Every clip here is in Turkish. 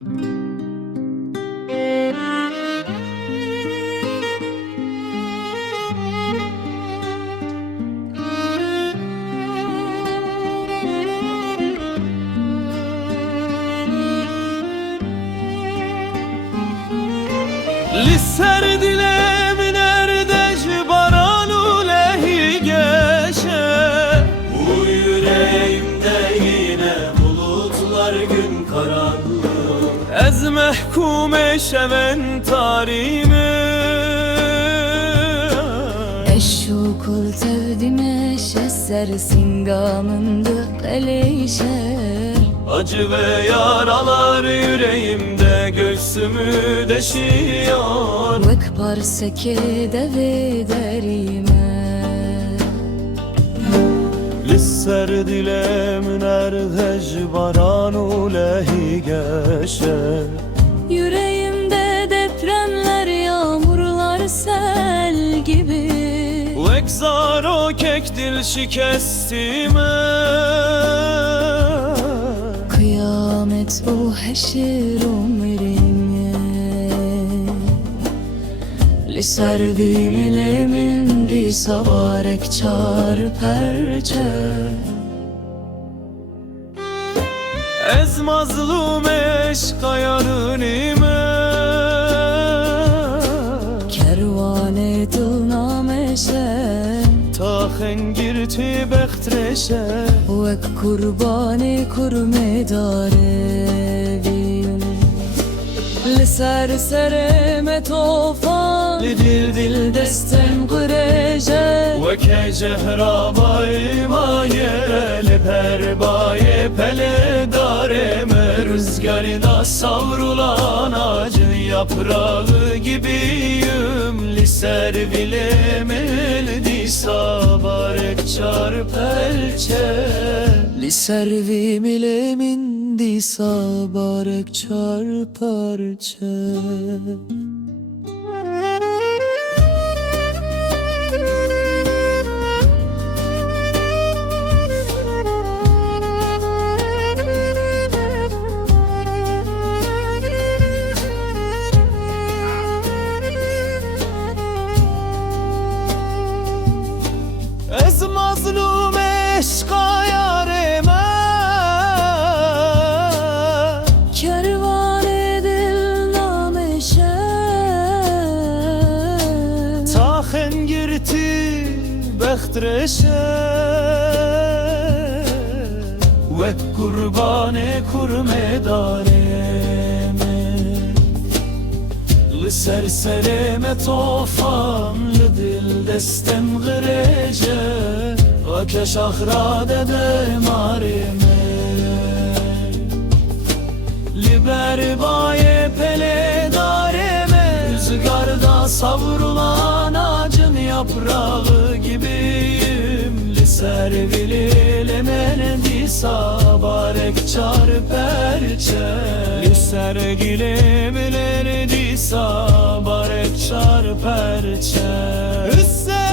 لسر دلم neredec baran lehi geçe. Bu yüreğimde yine bulutlar gün karanlık. Ez mehkume şeven tarime. Eşşukul tevdimeş eser singamındı eleyşer. Acı ve yaralar yüreğimde göğsümü deşiyor. Vek parseke devi derime. Lisser dilemin erdec baranu lehi geçe. Yüreğimde depremler, yağmurlar sel gibi. Vek zaro kek dil şikestime. Kıyamet bu heşir umrime. Liserdim ilimin di savarek çarperçe. Ez mazlum eşka yarınime. Kervane dılnameşe. Ta hengirti behtreşe. Vek kurbani kurmedarevim. Liser sereme tofan. Dil dil Destem gıreje. Veke cehrabayı maye. Leper baye pele dareme. Rüzgarda savrulan acı yaprağı gibiyim. Liser bilemel disa barek çarpelçe. Liservim ilemin disa barek çarparçe. Ez mazlum eşka yarime. Kervane dilnameşe. Ta hengirti behtreşe. Ve kurbane kurmedareme. Liser sereme tofanlı dil destem gırece. Vake şahrade de marime. Liber baye pele dareme. Rüzgarda savrulan acın yaprağı gibiyim. Liser bililemen disa barek çarperçe. Liser gilebilir disa barek çarperçe. Üsser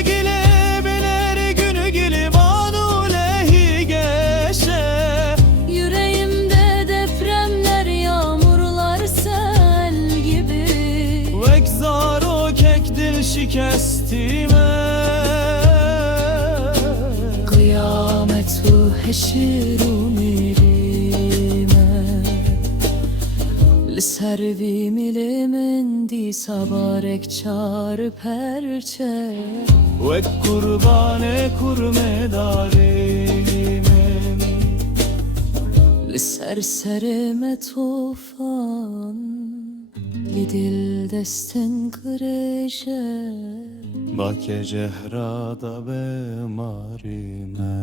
gilebilir günü gili banu lehi geçe. Yüreğimde depremler, yağmurlar sel gibi. Vek zaro kek dil şikestime. Kıyamet bu heşir umirime. Liservim ilimin disa barek çarperçe. Vek kurbane kurmedarime. Liser sereme tufan. Lidil destin kıreje. Bake cehrada be marime.